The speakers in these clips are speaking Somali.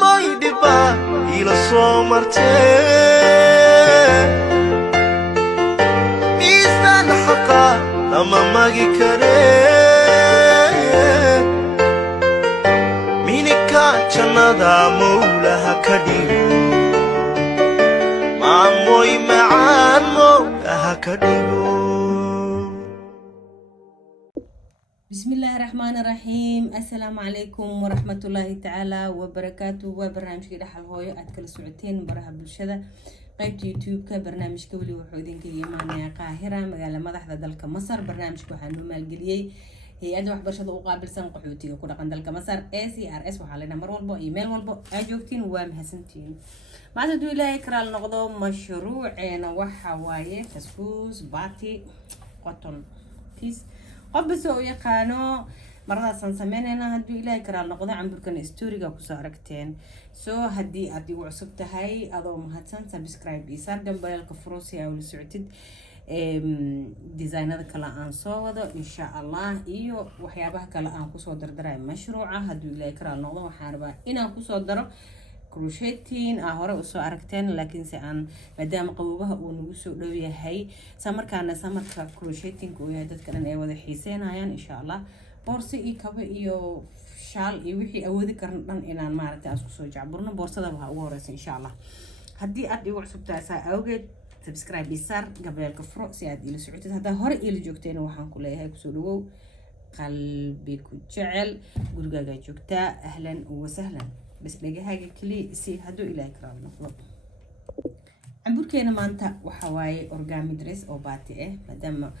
mamoydiba ila soo martee miisaan xaqa lama magi karee minika jannada mawlaha ka dhigo mamoy macaan mawlaha ka dhigo. بسم الله الرحمن الرحيم. السلام عليكم ورحمة الله تعالى وبركاته. وبرنامج كده حلوة أتكلم ساعتين برها بالشدة قيبت يوتيوب كبرنامج كولي وحودين كيمانيا قاهرة مقالة مدحدة دلك مصر. برنامج كوحانو مالقليي هي أدوح برشدة وقابل سنقحوتي وكنا قن دلك مصر ACRS وحالينا مر والبو إيميل والبو أجوكتين ومحسنتين ما تدو إلهي كرال نقضو مشروعنا وحواية كسكوس باتي قطن كيس قبس oo yaqaano maradaasaan sameynayna hadduu ilaahay karaal noqdo camburkan storyga ku soo aragteen soo haddii aad igu cusub tahay adoo mahadsan subscribe iyo saar gambalka furoosi aad ula socotid design-ada kale aan soo wado insha Allah iyo waxyaabaha kale aan ku soo dardaray mashruuca hadduu ilaahay karaal noqdo waxaan rabaa inaan ku soo daro كروشيتين هورا وسو أركتين لكن سأن مدام قوبها ونوسو لو هي سمر كان سمر كروشيتين كويا تذكرن أي وذا حسين هايان إن شاء الله بورسي إيه كبا إيو شال إيوحي أودي كرن إن ما عرفت أسكو جعبرنا بورسة ده وورس إن شاء الله هدي أدي وعصب تاسع أوجد سبسكرايب يسار قبل الكفر سياد إلى سعودي هذا هور إلى جوكتين وحن كلها هاي كسولو قلبي كجعل قلقا جوكتا أهلا وسهلا بس لقى هاي كلي سي هدو إلى إكرام نقول عمبوركينا مانتا وحواي أورجامي دريس أو باتي إيه مادام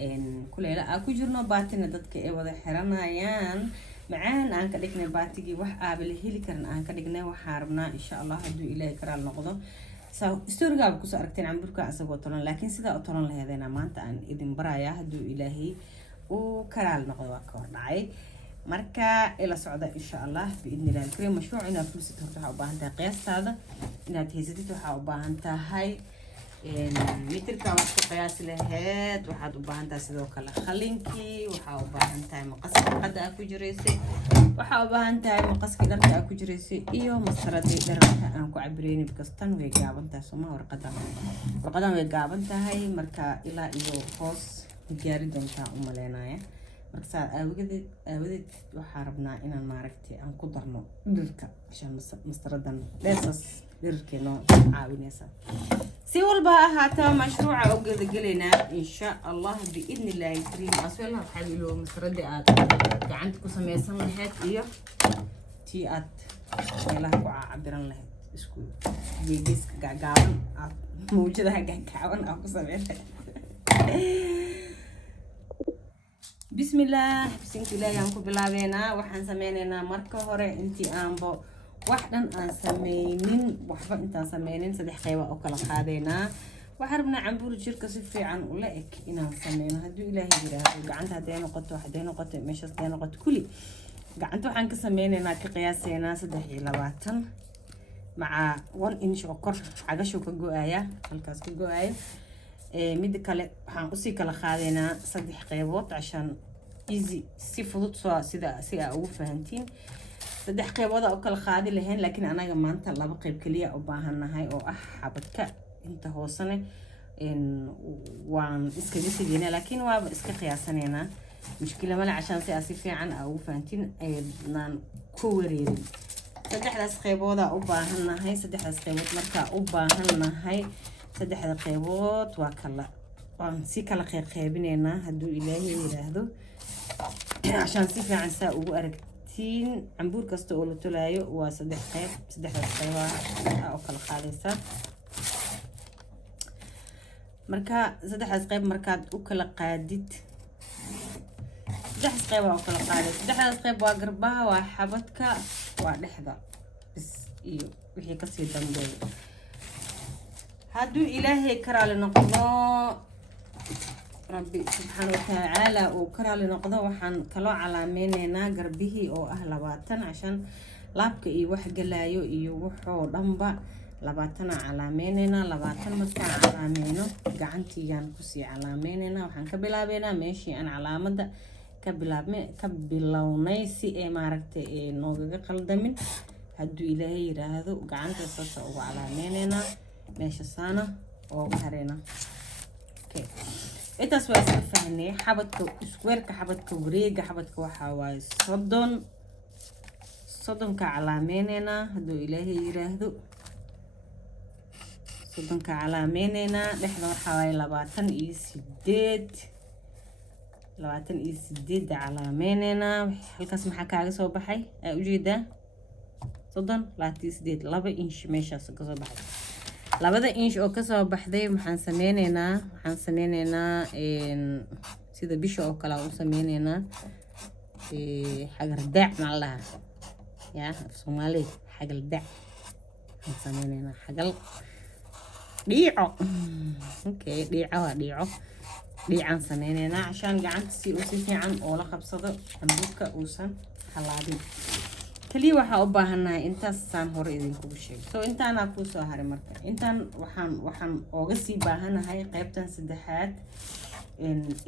إن كلها أكو جرنا باتي ندتك إيه وضع حرنايان معان أنك دقنا باتيجي وح قابل هيلي كرن أنك دقنا وحاربنا إن شاء الله هدو إلى إكرام نقول استورجا بكوس أركتين عمبوركا أسبوع طلنا لكن سيدا أطلنا لهذا مانتا أن إذن برايا هدو إلهي وكرال نقول وكورناي marka ila socda insha Allah biidnillah kareem mashruuc ina fulsid horta waxa u baahan tahay qiyaastada inaad heysatid waxa u baahan tahay mitirka wax ku qiyaas lahayd waxaad u baahan tahay sidoo kale khalinkii waxa u baahan tahay maqaska qada ku jireysay waxa u baahan tahay maqaska dharka ku jireysay iyo masaradii dharka aan ku cabireen bikastan way gaaban tahay soma warqadan way gaaban tahay marka ilaa iyo hoos gaari doonta u maleynaya marka awgeed waxaan rabnaa inaan maaragtay aan ku darno dhirka shan masaradan dheesas dhirkeeno caawinaysa si walba ahaata mashruuca oo gadagelayna insha Allah biidnillah kareem aswalha xabilo masarada aad gacanta ku sameysan lahayd iyo tii aad meelaha ku cabiran lahayd isku geegiska gaaban aad muujadaha gaaban aad ku sameysan بسم الله بسم الله يانكو بلابينا وحن سمينينا مركه هوري انتي انبو وحدن ان سمينين وحبا انتان سمينين سدح قيوة او كلا قادينا وحربنا عنبور جيركا سفي عن اولئك انان سمينا هدو الهي جيرا قعنت هدين وقت وحدين وقت ميش هدين وقت كلي قعنتو حنك سمينينا كقياسينا سدح لباتن مع 1 انش وكر عقشو كقو آيا الكاس كقو آيا ميد كله حنقصي كله خادينا صدق قيبوت عشان easy si fudud soo sida ugu fahantiin saddex qaybood oo kala qaadi lahayn laakiin anaga maanta laba qayb kaliya u baahanahay oo ah xabadka inta hoosane waan iska dhisidina laakiin waa iska qiyaasanayna mushkila mala عشان si fiican ugu fahantiin aynan ku wareerin saddexdaas qaybood u baahanahay saddexdaas qaybood marka u baahanahay saddexda qaybood waa kala waan si kala qaybinayna haduu ilaahay yiraahdo عشان سيفي عن ساء وأركتين عمبور كستو أولو تلايو وصدح قيب صدح القيبة أو كلا خالصة مركا صدح القيب مركاد أكلا قادد صدح القيبة أو كلا قادد صدح القيب وقربها وحبتك ولحظة بس إيو وحي كسي دمدوي هادو إلهي كرا لنقضو ربي سبحانه وتعالى وكرا لنقضه وحن كلو علامينينا قربه او لباتن عشان لابك اي وح قلايو اي وحو دنبا لباتن علامينينا لباتن مسكا علامينو قعنتي يان كسي علامينينا وحن كبلابينا ماشي ان علامة كبلونيسي اي ماركتي اي نوغا قلدمين hadduu ilaahay yiraahdo gacanta saasa ugu calaameynayna meesha saana oo hareyna. Okay, intaas waa iska fahnay. xabadka square-ka, xabadka wareega, xabadka waxaa waaye 30 ka calaameynayna hadduu ilaahay yiraahdo. 30 ka calaameynayna. dhexda waxaa waaye 28 calaameynayna. halkaas maxaa kaaga soo baxay aa ujeedaa 28 2 inch meeshaas ka soo baxay. 2 inch oo ka soo baxday waxaan sameynaynaa sida bisha oo kale u sameynaynaa xagar daac ma laha yaa Soomaali xagal daac aan sameynaynaa xagal dhiico. Okay, dhiicaan sameynaynaa cashaan gacanta si uu si fiican oo la qabsado cambuudka uusan halaabin. kaliya waxaa u baahanahay intaasaan hore idinkugu sheegay. so intaanaa kuu soo haray marka. intaan waxaan ooga sii baahanahay qaybtan saddexaad.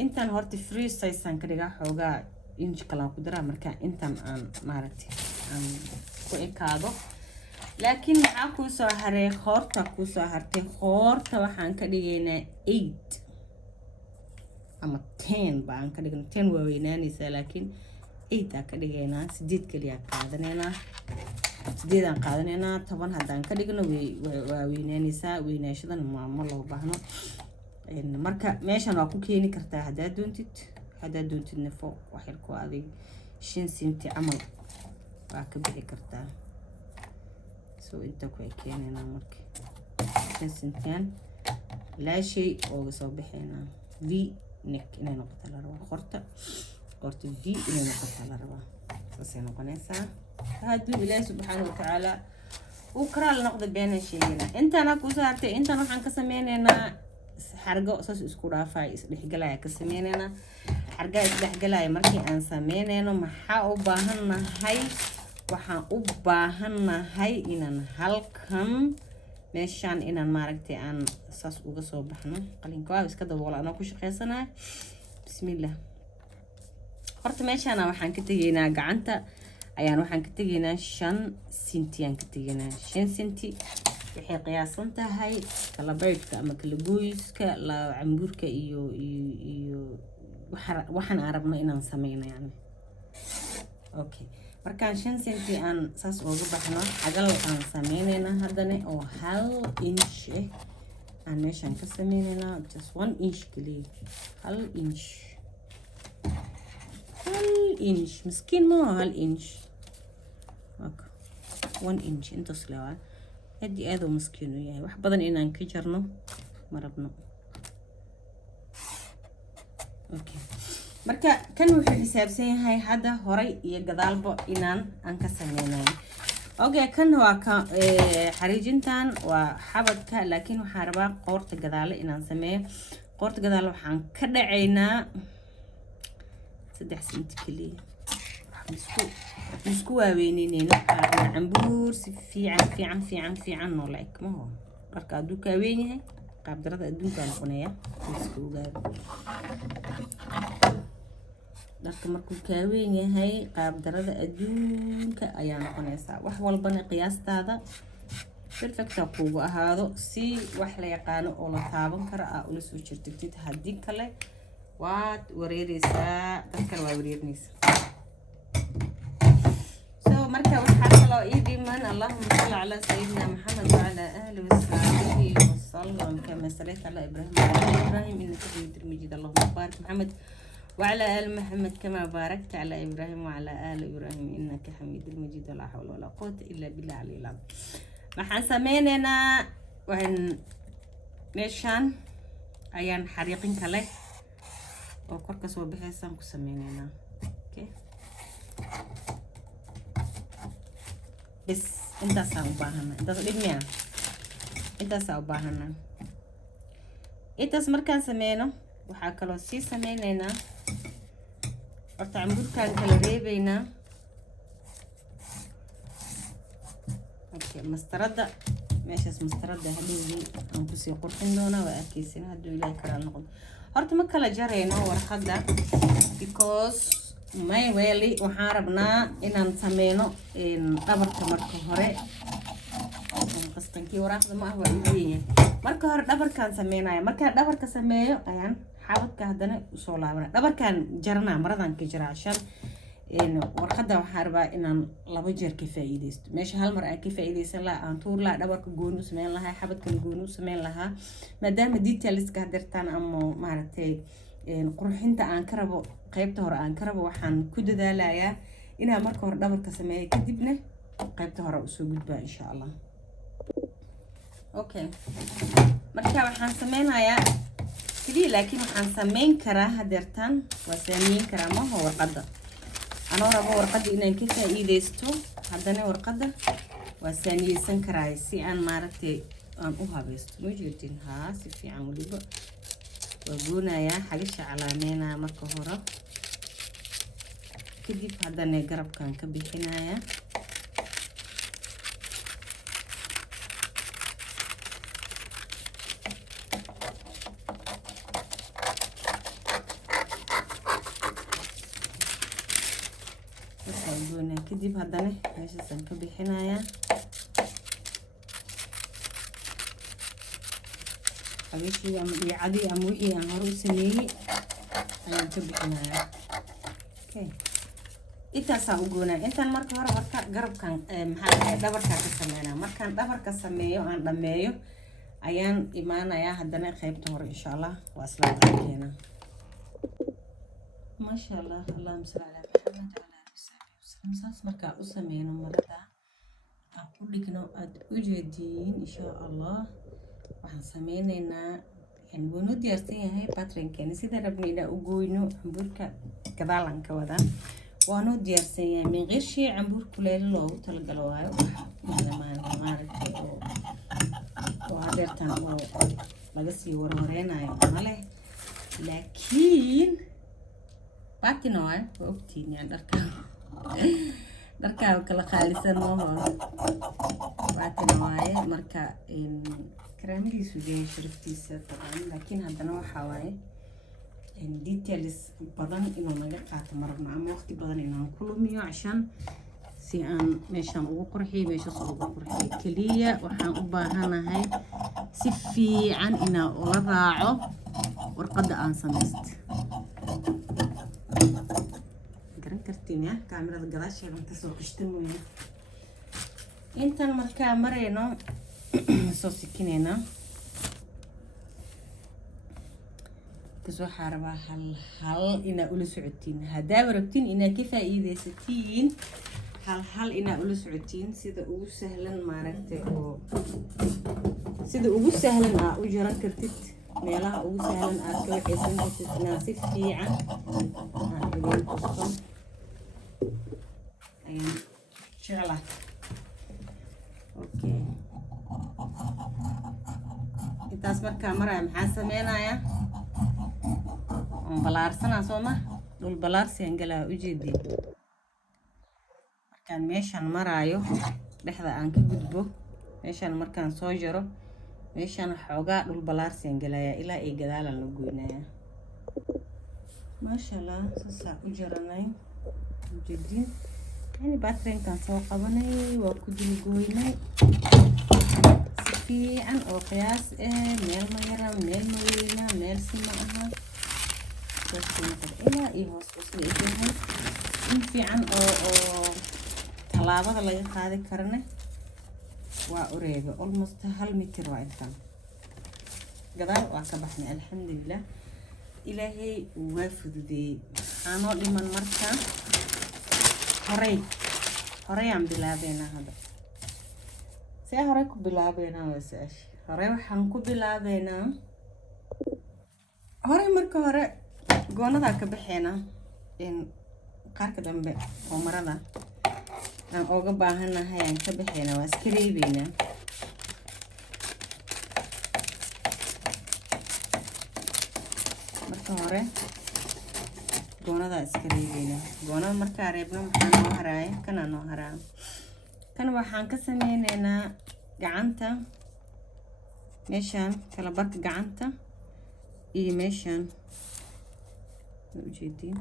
intaan horta free size-aan ka dhigaa xoogaa inch kale ku daraa marka intaan aan maaragtay aan ku ekaado. laakiin maxaa kuu soo haray qoorta kuu soo hartay. qoorta waxaan ka dhigaynaa 8 ama 10 baan ka dhignaa. 10 waa weynaanaysaa laakiin 8 aan ka dhigaynaa. 8 kaliya qaadanaynaa. 8 aan qaadanaynaa. 10 haddaan ka dhigno waa weynaanaysaa. weynaashadana ma loo baahno. marka meeshan waa ku keeni kartaa haddaad doontidna fooq wax yar ku adig 5 senti camal waa ka bixi kartaa. so inta ku keenaynaa marka 5 sentian laashay ooga soo bixaynaa. v neck inay noqoto la rabaa. qorta v inay noqoto la rabaa. saasay noqonaysaa hadduu ilaahay subxaanahu wa tacaala uu karaal noqdo beena sheegayna. intaana ku soo hartay. intaan waxaan ka sameynaynaa xargo saas isku dhaafay isdhexgalaya ka sameynaynaa. xargaa isdhexgalaya markii aan sameynayno maxaa u baahannahay. waxaan u baahannahay inaan halkan meeshaan inaan maaragtay aan saas uga soo baxno. qalinka waa iska daboola anoo ku shaqeysanahay. bismillah. horta meeshaana waxaan ka tegaynaa gacanta ayaan waxaan ka tegaynaa 5 senti aan ka tegaynaa. 5 senti waxay qiyaasan tahay kala baydhka ama kala gooyska la cambuurka iyo waxaan aan rabno inaan sameyno yani. okay, markaan 5 senti aan saas uga baxno xagal aan sameynayna haddana oo 1 inch aan meeshaan ka sameynaynaa. just 1 inch kaliya. 1 inch miskiin ma 1 inch. okay, 1 inch intaas leeyahay. aad oo miskiin u yahay. wax badan inaan ka jarno ma rabno. okay, marka kan wuxuu xisaabsan yahay hadda horay iyo gadaalba aan ka sameynayo. okay, kan waa ka xariijintan waa xabadka laakiin waxaan rabaa qoorta gadaale inaan sameeyo. qoorta gadaale waxaan ka dhacaynaa 3 senti kaliya. isku waaweynayna cambuur si fiican noo la eg maho. marka hadduu kaa weyn yahay qaab darada adduunka noqonaya. isku ogaado dharka markuu kaa weyn yahay qaab darada adduunka ayaa noqonaysaa. wax walbana qiyaastaada perfecta kuugu ahaado si wax la yaqaano oo la taaban karo aa ula soo jirtid. haddii kale waad wareereysaa. dadkana waa wareerinaysaa. marka waxaa kaloo ii dhiman allahumma salli ala sayyidina Muhammad wa ala alihi wa sahbihi wa sallam kama sallaita ala Ibrahim wa ala Ibrahim innaka hamidun majid. allahumma barik Muhammad wa ala ali Muhammad kama barakta ala Ibrahim wa ala ali Ibrahim innaka hamidun majid. la hawla wala quwwata illa billah al-aliyyil azim. waxaan sameynaynaa meeshaan ayaan xariiqin kale oo kor ka soo bixaysaan ku sameynaynaa. okay, bes intaasaan u baahanaa. intaas dhigmiya intaasaan u baahanaa. intaas markaan sameyno waxaa kaloo sii sameynaynaa horta cambuurkaan kala reebaynaa. okay, mastarada meeshaas mastarada hadhowdii aan kusii qurxin doonaa. waa arkeysin hadduu ilaahay karaal noqdo. horta ma kala jarayno warqadda because may weeli waxaan rabnaa inaan sameyno dhabarka marka hore qastankii waraaqda ma ah waa iiye marka hore dhabarkaan sameynaya markaan dhabarka sameeyo ayaan xabadka haddana usoo laabana dhabarkaan jarana maradan ka jira shan warqadda waxaan rabaa inaan 2 jeer ka faa'iideysto meesha hal mar aan ka faa'iideysan lahaa aan tuur lahaa dhabarka gooni u sameyn lahaa xabadkan gooni u sameyn lahaa maadaama detailska hadirtaan ama maaragtay qurxinta aan ka rabo qaybta hore aan ka rabo waxaan ku dadaalayaa inaan marka hore dhabarka sameeyo kadibna qaybta hore usoo gudbaa insha Allah okay marka waxaan sameynayaa sidii laakiin waxaan sameyn karaa hadirtaan waa sameyn karaa ma warqadda أنا ربا ورقدي إن كيف إيديستو هذا ورقدة وثانية سنكراي سي أن مارتي أن أوها بيستو موجودين ها سفي عمودي بق وقونا يا حاجش على مينا مكهورة كديب هذا نجرب كان كبي حنايا كديب هاداني ماشي سنكو بيحنايا حبيشي عادي أموحي أنهارو سميني أنا كبي حنايا اوكي إنتا ساوغونا إنتا الماركة هورا وركا قرب كان محاكي دابركا كسمينا مركان دابركا سميو عن دميو أيان إيمانا يا هاداني خيبت هورا إن شاء الله وأسلام علينا ما شاء الله اللهم صل على محمد saas markaa u sameyno marada aan ku dhigno aad u jeediin insha Allah waxaan sameynaynaa wuu diyaarsan yahay patronkeena sida rabnayna u gooyno cambuurka gadaalan ka wada waanu diyaarsan yahay min qeeshi cambuur kuleel loogu talagalo waayo maaragtay oo hadeertan oo laga sii warwareenayo male laakiin batinoy ogtiin yaan dharkaa kala qaalisan oo hore waatina waaye marka karaamadiisu jeey sharaftiisa taban laakiin haddana waxa waaye details badan inuu naga qaato marna ama waqti badan inaan ku lumiyo cashan si aan meeshan ugu qurxiyo meeshaas ugu qurxiyo kaliya waxaan u baahanahay si fiican inaan ula raaco warqadda aan sameystay kartiin ya kaamirada gadaasheeda inta soo qishtamoyo intan markaa marayno soo sikinayna kasoo xaraba hal ina ula socotiin hadaa rabtiin ina ka faa'iideysatiin hal ina ula socotiin sida ugu sahlan maaragtay oo sida ugu sahlan aa u jaran kartid meelaha ugu sahlan aad ka waxaysan kartid inaa si fiican شغلة اوكي انت اسمك كاميرا محاسة مينا يا بلارسنا صوما دول بلارسي انقلا اجيدي كان ميشان مرايو لحظة انك قدبو ميشان مركان صوجرو ميشان حوغا دول بلارسي انقلا يا الى اي قدالا نقوينا يا ما شاء الله سسا اجراناي جدين يعني باترين كان سوق قبني وكدي جويني في عن أو قياس ميل ميرا ميل موينا ميل سماها بس نقدر إلى إيهوس وصل إيجها إن في عن أو طلابة اللي هذا كرنه وقريبة almost هل متر وعدتان قدر وعكبحني الحمد لله إلهي وافد دي أنا لمن مركان هوري عم بلابينا هذا سي هوري كو بلابينا وساش هوري waxaan ku bilaabeynaa hore marka hore goonada ka bixina in qaarka dambe oo marada aan uga baahanahay aan ka bixina waa iska reebayna marka hore goonada iska reebayna goonada marka reebno waxaan noo haraay kana noo haraa kan waxaan ka sameynaynaa gacanta meeshan kala barka gacanta iyo meeshan ujeedin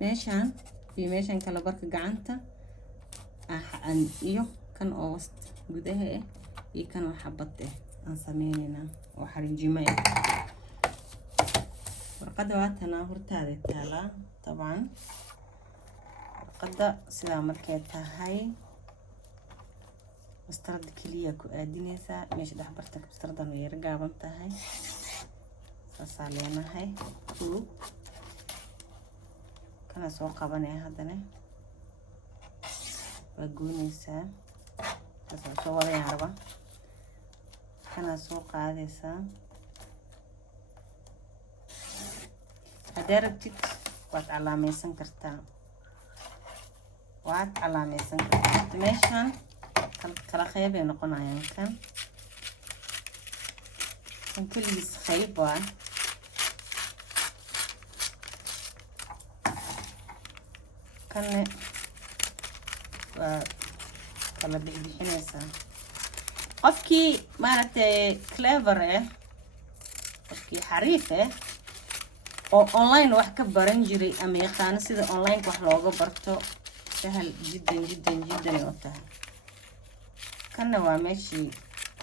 meeshaan iyo meeshaan kala barka gacanta iyo kan oo wast gudaha ah iyo kan oo xabad ah aan sameynayna oo xariijimo ah. warqadda waatana hortaada taala طبعا warqadda sidaa markay tahay mastarada keliya ku aadinaysaa meesha dhex barta mastaradan way yar gaaban tahay saasaa leenahay kana soo qabanaya haddana waa goynaysaa saasaa soo wadaya harba kana soo qaadaysaa haddii rabtid waad calaamaysan kartaa meeshaan kala qeybay noqonayaan kan keligiis qeyb waa kanne waa kala bixbixinaysaa. qofkii maaragtay clever qofkii xariif oo online wax ka baran jiray ama yaqaano sida online wax looga barto sahal jiddan oo tahay. kanna waa meeshii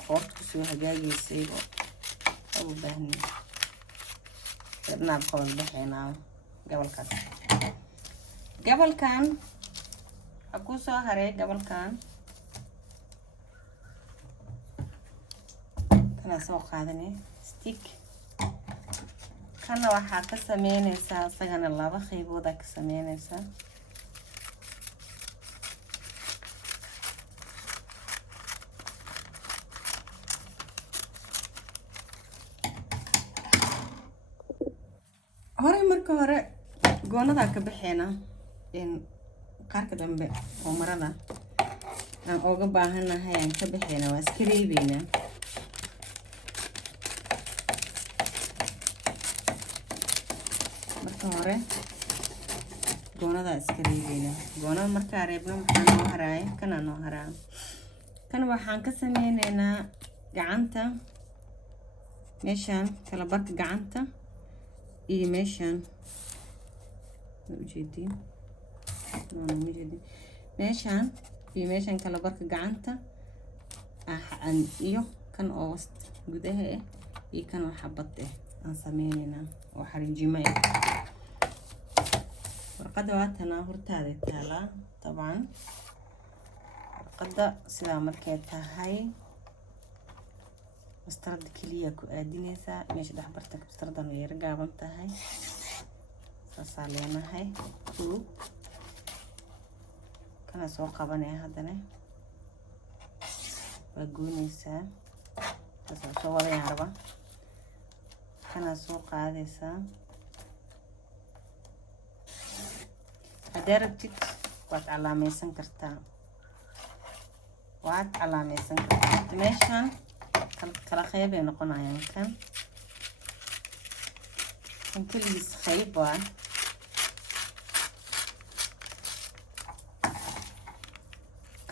qoorta kusoo hagaagaysay oo u baahnay naab qowl bixinaa gabalkan ha ku soo haray gabalkan kana soo qaadanay stick kana waxaa ka sameynaysaa isagana laba qaybood ka sameynaysaa. marka hore goonada ka bixina qaarka dambe oo marada aan uga baahanahay aan ka bixina waa iska reebayna. marka hore goonada iska reebayna. goonada markaa reebno maxaa noo haraay kana noo haraa. kan waxaan ka sameynaynaa gacanta meeshaan kala barka gacanta iyo meeshaan meeshaan iyo meeshaan kala barka gacanta iyo kan oo wast gudaha ah iyo kan oo xabad ah aan sameynayna oo xariijimo ah. warqadda waatana hortaada taala طبعا warqadda sidaa markay tahay mastarada keliya ku aadinaysaa meesha dhex barta mastaradan way yar gaaban tahay saasaa leenahay kana soo qabanaya haddana waa goynaysaa saasaa soo wadaya harba kana soo qaadaysaa. haddii rabtid waad calaamaysan kartaa meeshaan kala qeybay noqonayaan kan keligiis qeyb waa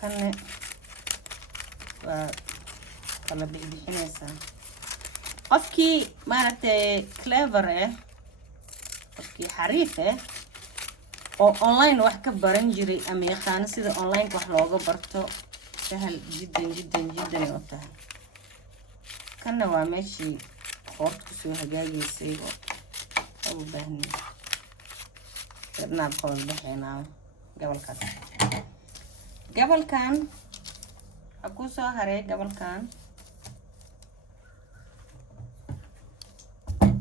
kanne waa kala bixbixinaysaa. qofkii maaragtay clever qofkii xariif oo online wax ka baran jiray ama yaqaano sida online wax looga barto sahal jiddan oo tahay. kanna waa meeshii qoorta kusoo hagaagaysay oo u baahnay naab qowl bixinaa gabalkan ha ku soo haray gabalkan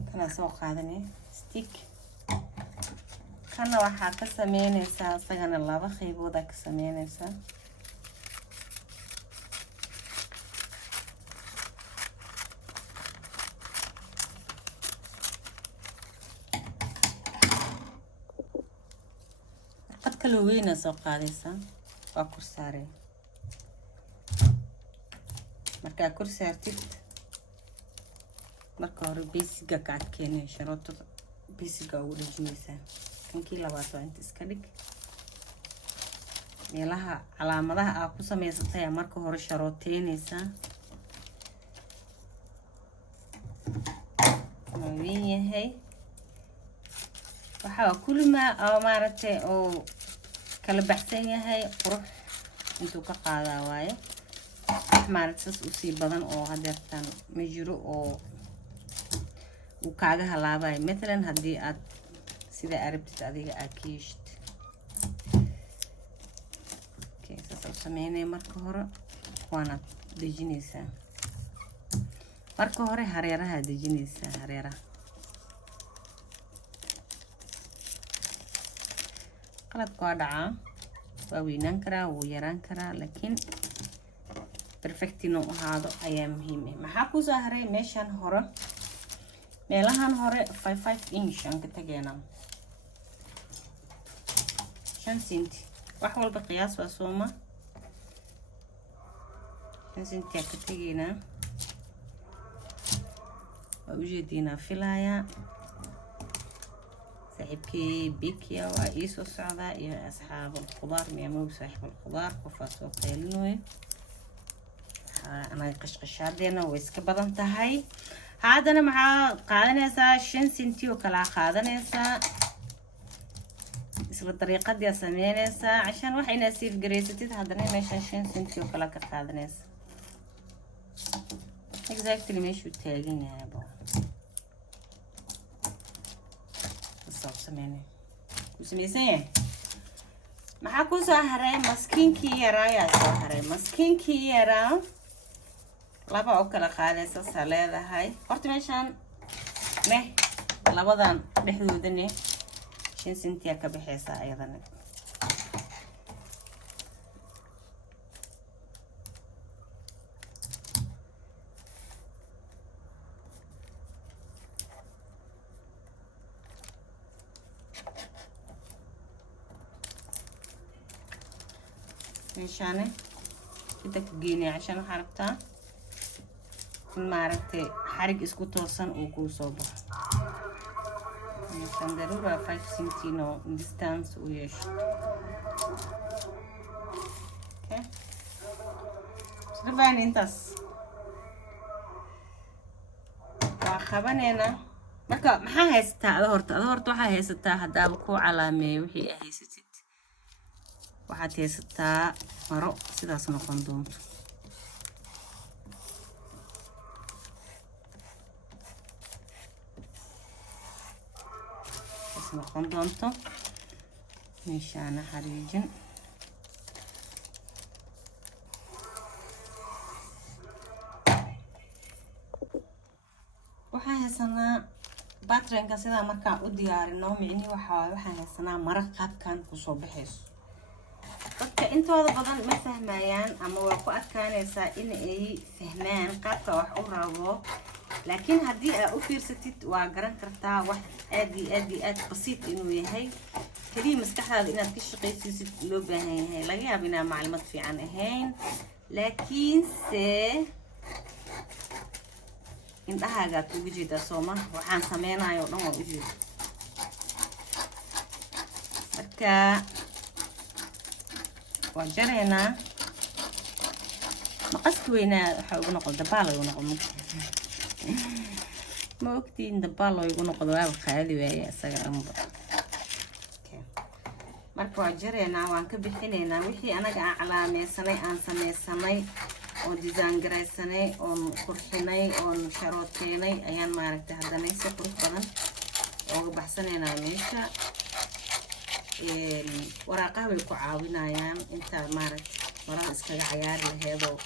kana soo qaadanay stick kana waxaa ka sameynaysaa isagana laba qaybood ka sameynaysaa. qad kala weyna soo qaadaysaa waa kor saareen. markaa kor saartid marka hore basiga ka adkeynay sharootada basiga ugu dhajinaysaa. kankii labaad waa inta iska dhig meelaha calaamadaha aad ku samaysatay marka hore sharooteynaysaa. waa weyn yahay waxaa kulli ma oo maaragtay oo kala baxsan yahay qurux intuu ka qaadaa waaye maaragtay sas usii badan oo hadeertan ma jiro oo uu kaaga halaabayo matalan haddii aad sida arabtid adiga aad ka yeeshid okay saas u sameynay marka hore waana dejinaysaa marka hore hareeraha dejinaysaa hareeraha qaladka waa dhacaa waa weynaan karaa wuu yaraan karaa laakiin perfect inuu ahaado ayaa muhiim ah maxaa ku soo haray meeshan hore meelahan hore 5 inch aan ka tageynaa 5 centi wax walba qiyaas waa sooma 5 centi ka tageynaa waa ujeedinaa filaaya صاحبكي بيكيا وعيسو السعداء يا أصحاب الخضار ميمو صاحب الخضار قفاصو قيلنوي أنا قشقشات دينا ويسك بدن تهي هذا أنا مع قادنيسا 5 سنتي وكلا قادنيسا اسم الطريقة دي سمينيسا عشان وحي نسيف قريستي هذا أنا ماشان 5 سنتي وكلا قادنيسا exactly ماشو تاقين يا بو سميني وسميسين maxaa ku soo haray maskiinkii yaraa yaa soo haray maskiinkii yaraa laba oo kala qaadaysa saleedahay horta meeshaan labadan dhexdoodane 5 senti ka bixaysa ayadana مشانه بدك تجيني عشان حركتها ما عرفتي حرق اسكو توصن وكو صوبه عشان ضروري 5 سنتينو ديستانس ويش اوكي شوفان انتس واخبانينا marka maxaa haystaa horta waxa haystaa hadaaba ku calaameeyo wixii ay haysatid waxaad haysataa maro sidaas noqon doonto meeshaana xariijin waxaan haysanaa batranka sidaa markaan u diyaarino micnihi waxaan haysanaa maro qaabkan kusoo baxayso dadka intooda badan ma fahmayaan ama waa ku adkaanaysaa in ay fahmaan qaabka wax u rabo laakiin haddii aad u fiirsatid waa garan kartaa wax aad iyo aad basiit inuu yahay kaliya maskaxdaada inaad ka shaqaysiisid loo baahan yahay laga yaabo inaan macluumaad fiican ahayn laakiinse indhahaagaad uga jeedaa sooma waxaan sameynayo dhan waa u jeeda marka waa jareynaa maqaska weynaa waxaa ugu noqdo dabaal ugu noqdo ma ogtiin dabaal ugu noqdo waaba qaadi waaye isaga dhanba marka waa jareynaa waan ka bixinaynaa wixii anaga aan calaamaysanay aan sameysanay oo design garaysanay oon qurxinay oon sharooteynay ayaan maaragtay haddana si qurux badan ooga baxsanaynaa meesha waraaqaha way ku caawinayaan intaa maaragtay marada iskaga cayaari laheedoo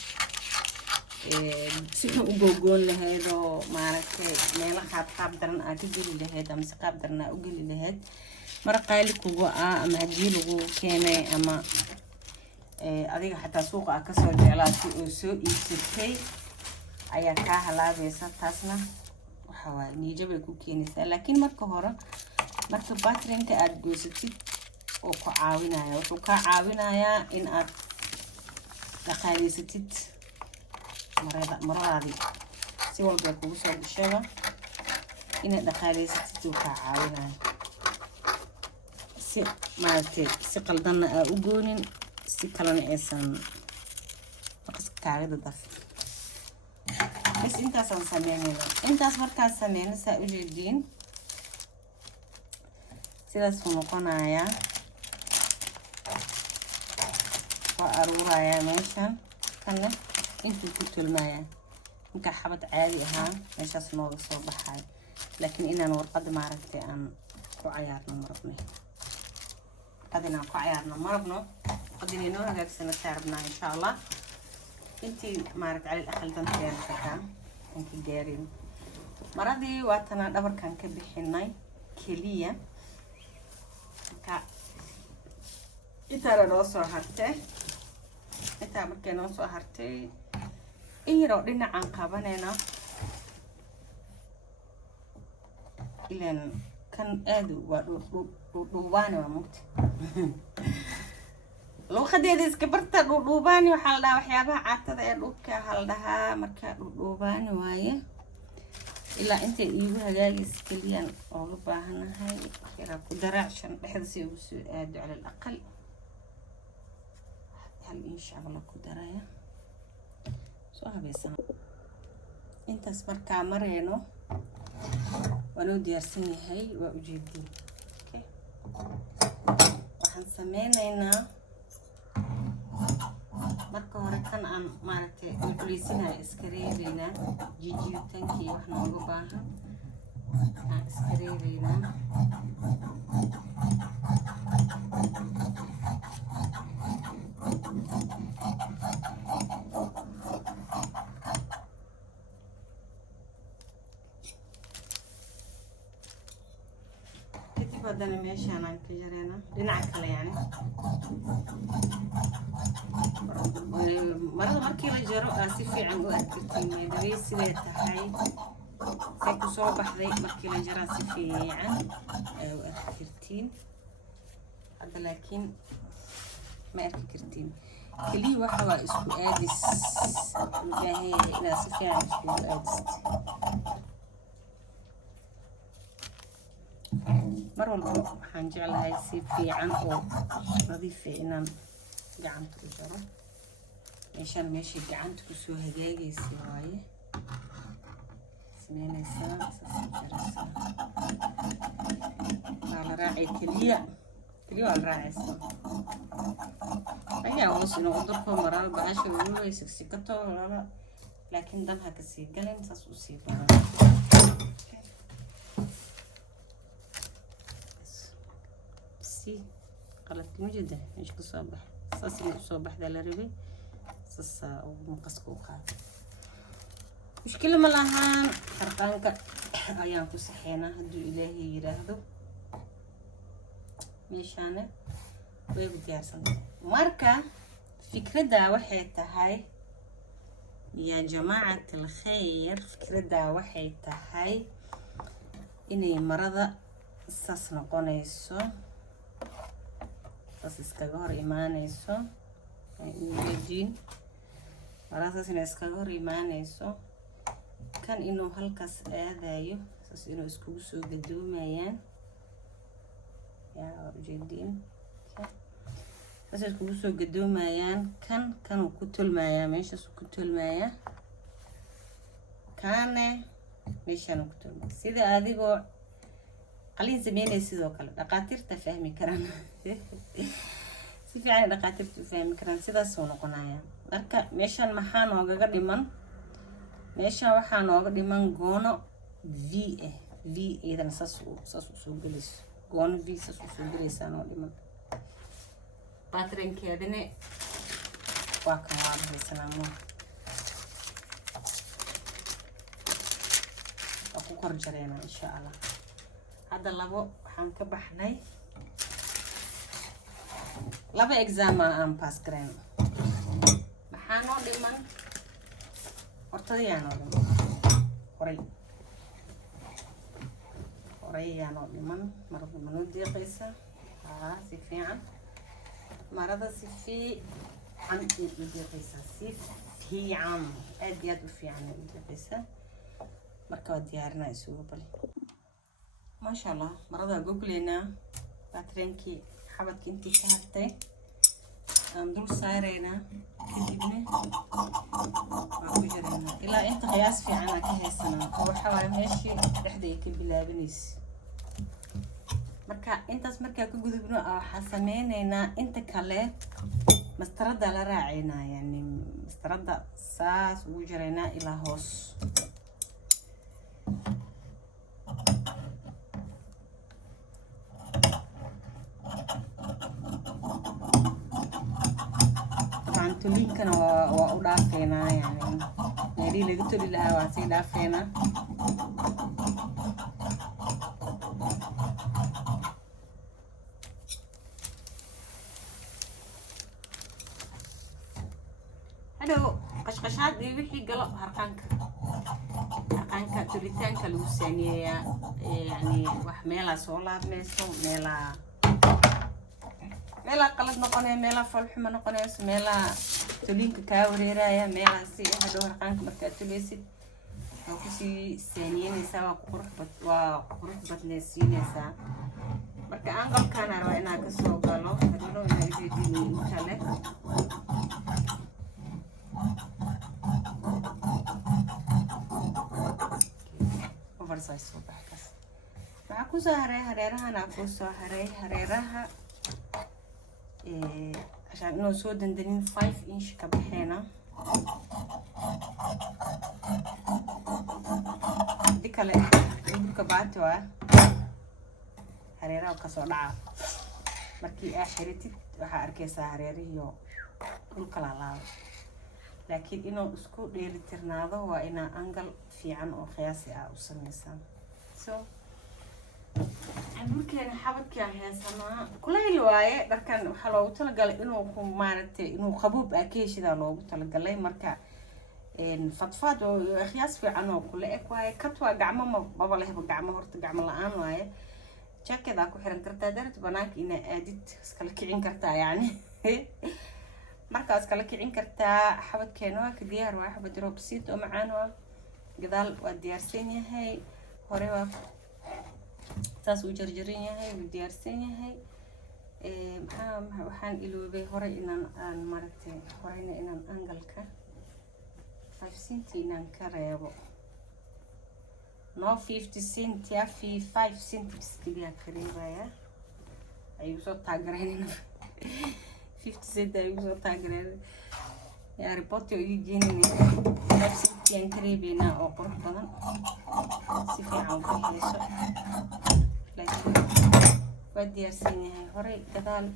si xun u googoon laheedoo maaragtay meelo qaab daran aad ka geli laheed ama si qaab daran aad u geli laheed mara qaali kuga ah ama haddii lagu keenay ama adiga xataa suuqa aad kasoo jeclaatay oo soo iibsatay ayaa kaa halaabaysa taasna waxa waaye niijo bay ku keenaysaa laakiin marka hore marka batrinka aad goysatid oo ku caawinaya wuxuu kaa caawinayaa in aad dhaqaaleysatid maradaadii si walba kugu soo dhashaba inaad dhaqaaleysatid uu kaa caawinaya si maaragtay si qaldanna aa u goonin si kalena aysan maqaska kaaga dadaf bas intaasaan sameynayna intaas markaad sameynaysaa ujeediin sidaas uu noqonayaa. waa aruurayaa meeshan kanna intuu ku tulmayaa marka xabad caadi ahaan meeshaas nooga soo baxay laakiin inaan warqad maaragtay aan ku cayaarno marabno qadina ku cayaarno marabno qadina inoo hagaagsan taarabna insha Allah intii maaragtay cali akhal danteeda ka intii gaarin maradii waatana dhabarkan ka bixinay kaliya ka inta loo soo hartay inta markay noo soo hartay iyadoo dhinacan qabanayna ilan kan aad waa dhuubaan waa mugti loo khadeeda iska barta dhuubaan waxa la dhahaa waxyaabaha caatada ee dhulka hal dhahaa marka dhuubaan waaye ilaa inta iigu hagaagis kaliyan oo u baahanahay yara ku daracshan dhexdiisa ugu soo aado على الأقل هل إن شاء الله ku daraya soo habeysana intaas markaa marayno waan u diyaarsan yahay waa u jeedin waxaan sameynaynaa marka hore kan aan maaragtay culisina iska reebayna jijiyitankii wax nooga baahan aan iska reebayna بدنا ماشي أنا كجرينا لنعك يعني مرة مركي لجرو آسفي عنو أكتين ميدوي سوية تحي سيكو صوبة حذي مركي لجرو آسفي يعني وأكتين هذا لكن ما أكتين كلي وحوى اسكو آدس جاهي آسفي عن اسكو آدس mar walba waxaan jeclahay si fiican oo nadiif ah inaan gacanta ku jaro meeshii gacanta ku soo hagaagaysa waaye sameynaysaa jaraysaa la raacay kaliya waa la raacaysaa ayaa hoos inuu durko maraa baasha weey sigsikato laba laakiin dan ha ka sii galin saas u sii baahan قلت موجودة إيش كصباح صاصي صباح ذا الربي صاص ومقص وقاد مشكلة ملاها حرقانك أيام كسحينا هدو إلهي يراهدو ميشانة ويبدي أرسل ماركة فكرة دا وحيدة هاي يا جماعة الخير فكرة دا وحيدة هاي إني مرضى صاص نقونيسو iskaga hor imaanayso inuu marasaas inay iskaga hor imaanayso kan inuu halkaas aadayo saas inuu iskugu soo gadoomayaan yaa ujeedin saas iskugu soo gadoomayaan kan uu ku tulmayaa meeshaas ku tulmayaa kaane meeshaan ku tulmayaa sida adigoo qalin sameynay sidoo kale dhaqaatiirta fahmi karaan si fiican dhaqaatiirtu fahmi karaan sidaas oo noqonaya marka meeshan maxaa nooga dhiman meeshan waxaa nooga dhiman goono v idan saas soo galis goono v saas soo galaysaa noo dhiman patrenkeedane waa kan waa bixisanaamo ku kor jareena insha Allah هذا لابو حنك بحناي لابو إكزام أنا باس كريم بحانو ديمان أرتديانو ديمان هوريانو ديمان مرض منو دي قيسة سيفي عن مرض سيفي عن دي قيسة سيفي عن أديادو في عن دي قيسة مركو ديارنا يسوه بلي ما شاء الله مرضى جوجلنا باترينكي حبت انتي كهتي دول صايرينا كدبني وجرينا إلا انت قياس في عنا كهسنا هو حوالي ماشي لحدة يكب بلابنيس marka intaas markaa ka gudubno waxaan sameynaynaa inta kale mastarada la raacaynaa yani mastarada saas ugu jaraynaa ilaa hoos tuliinkana waa u dhaafeynaa yani meelii laga toli lahaa waa sii dhaafeynaa hadhow qashqashaad iyo wixii galo harqaanka tulitaanka lagu saameeyaa yani wax meelaa soo laabmayso meelaa qalad noqonaya meelaa foolxuma noqonayso meelaa tuliinka kaa wareeraya meelaa si hadhow harqaanka markaad tulaysid waa kusii saaniyeynaysaa waa qurux badnaysiinaysaa marka anqalkaana rabaa inaa kasoo galo hadhow inaa ijeedini intale waxaa kusoo haray hareerahana kusoo haray hareeraha عشان إنه سود دندنين 5 إنش كبحينا ديك اللي كبعتوا هريرة وكسرعة مركي آخرتي وحاركيسة هريريو كل كلا لكن إنه اسكو دير ترناضه وإنه أنقل في عن أو قياسي أو سميسان markaan xabadka heesana kulay waaye darkan waxa loogu tala galay inuu ku maartay inuu qabuub akeeshida loogu tala galay marka fadfad oo qiyaas fiican oo kula eg waaye katwa gacmo ma lehba gacmo horta gacmo la'aan waaye jaakada ku xiran kartaa darad banaanka ina aadid iskala kicin kartaa yani marka iskala kicin kartaa xabadkeena waa ka diyaar waa xabad roob siid oo macaan waa gadaal waa diyaarsan yahay hore waa taas uu jarjaran yahay uu diyaarsan yahay waxaan iloobay hore inaan maaragtay horeyna inaan angalka 5 cent inaan ka reebo no 50 cent ya 5 cent iskiga ka reebaya ayuu soo taageerayna 50 cent ayuu soo taageeray ya report oo yijinini 5 cent aan ka reebina oo qurux badan si fiican u bixiyso ودي أرسيني هاي هوري كذال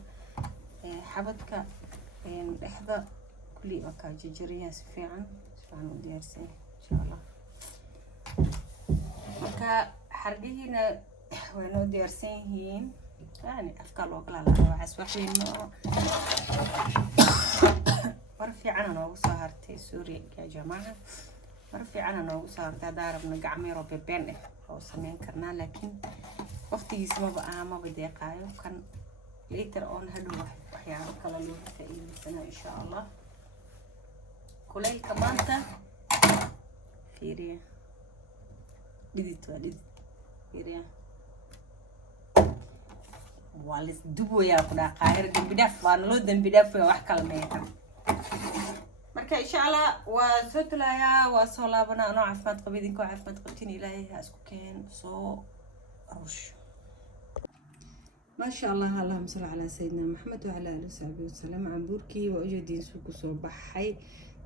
حبتك إحدى كلي وكا جريا سفيعا سبحان ودي أرسيني إن شاء الله وكا حرقينا وين ودي أرسينهين يعني أفكار وكلا لا وعس وحين مرفي عنا نوغو سهرتي سوري يا جماعة مرفي عنا نوغو سهرتي دارب نقعمي ربي بينه أو سمين كرنا لكن وقتي اسمه ما بدي قايو كان ليتر اون هدو وحياه كلا لو تايل سنه ان شاء الله كلي كمان تا فيريا بديت فيريا والله دبو يا قدا قاهر دبداف وان لو دبداف wax kala meekan marka insha Allah waa soo tulaya waa soo laabana anoo caafimaad qabidin ko caafimaad qabtin ilaahay ha isku keen soo rush ما شاء الله اللهم صل على سيدنا محمد وعلى آله وصحبه وسلم عن بوركي وأجدين سوق صباحي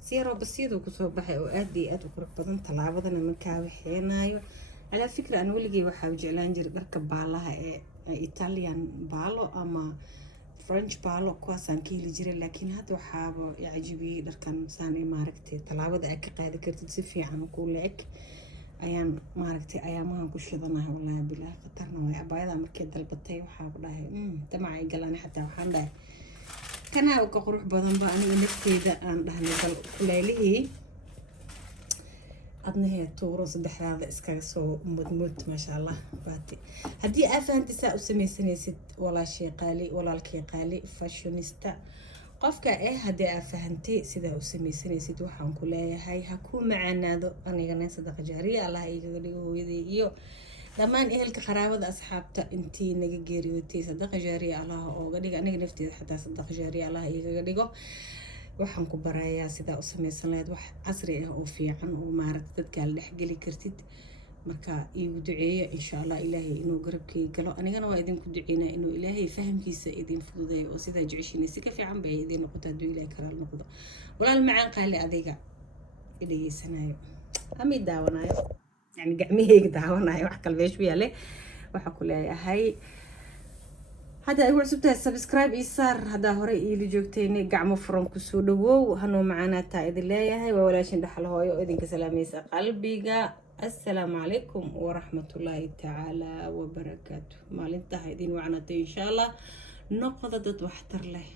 سيرو بسيطو كصباحي وأدي أدو قرب بدن طلعبدنا من كاوحينايو على فكرة أنا ولقي وحاول جعلان جرب بركب بالها إيطاليان بالو أما فرنش بالو كواسان كيلي جري لكن هذا وحابو يعجبي دركان ساني ماركتي طلعبدا أكي قاعدة كرتد سفي عن كولك ayaan maaragtay ayaamahan ku shidanahay wallahi bilaa qatarna way abaayada markay dalbatay waxa ku dhahay tamay galaan xataa waxaan dhahay kana oo ka qurux badan ba aniga nafteeda aan dhahnay dal kuleelihii adna hay tuuro saddexdaada iskaga soo mudmud ma sha Allah baati hadii aad fahantisaa u sameysanaysid walaashay qaali walaalkay qaali fashionista qofka hadii aad fahantay sida u sameysanaysid waxaan ku leeyahay ha ku macaanaado anigana sadaqa jaariya Allah iga dhigo hooyaday iyo dhamaan ehelka qaraabada asxaabta intii naga geeriyootay sadaqa jaariya Allah oo dhiga aniga nafteeda xataa sadaqa jaariya Allah iga dhigo waxaan ku barayaa sida u sameysan lahayd wax casri ah oo fiican oo maaragtay dadka la dhex gali kartid marka iigu duceeya insha allah ilaahay inuu garabkay galo anigana waa idinku duceynaa inuu ilaahay fahamkiisa idin fududeeyo oo sidaa jeceshiina si ka fiican bay idin noqoto hadduu ilaahay karaal noqdo walaal macaan qaali adiga idhageysanayo ama daawanayo yani gacmihayga daawanayo wax kale meeshu yaale waxaa ku leeyahay hadda igu cusubtahay subscribe ii saar haddaa hore iili joogtayni gacmo furan kusoo dhawow hanoo macaanaataa idin leeyahay waa walaashin dhaxal hooyo oo idinka salaamaysa qalbiga assalaamu calaykum waraxmatullaahi tacaala wabarakaatu maalintaha idin wacnatay insha allah noqoda dad waxtar leh